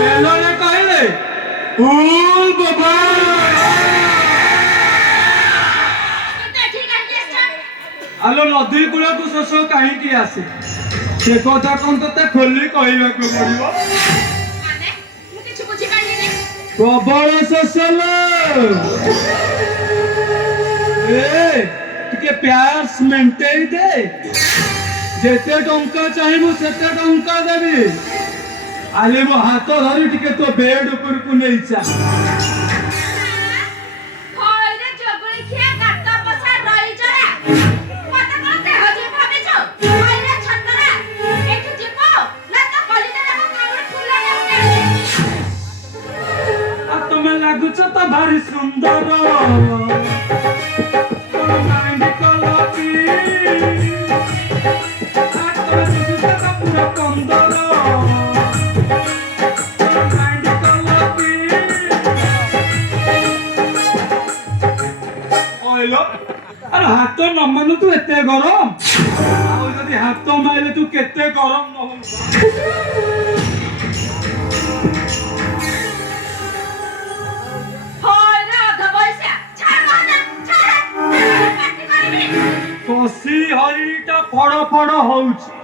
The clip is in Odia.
ବେଲରେ କହିଲେ ବାବା ଆଲୋ ନଦୀ କୂଳକୁ ଶୋଷ କାହିଁକି ଆସେ ସେ କଥା କଣ ତତେ ଖୋଲି କହିବାକୁ ପଡିବ। ପ୍ରବଳ ଶୋଷ ଟିକେ ପ୍ୟାସ୍ ମେଣ୍ଟେଇ ଦେ ଯେତେ ଟଙ୍କା ଚାହିଁବୁ ସେତେ ଟଙ୍କା ଦେବି। ଆଲେ ମୋ ହାତ ଧରି ଟିକେ ତୋ ବେଡ୍ ଉପରକୁ ନେଇଚା। তুমি লাগুছ তো ভারি সুন্দর পুরো কন্দর আরে হাত ন মানু তু এতে গরম আর যদি হাত মাইলে তু কেতে গরম নহল কষি হরিটা ফড় ফড় হଉଛି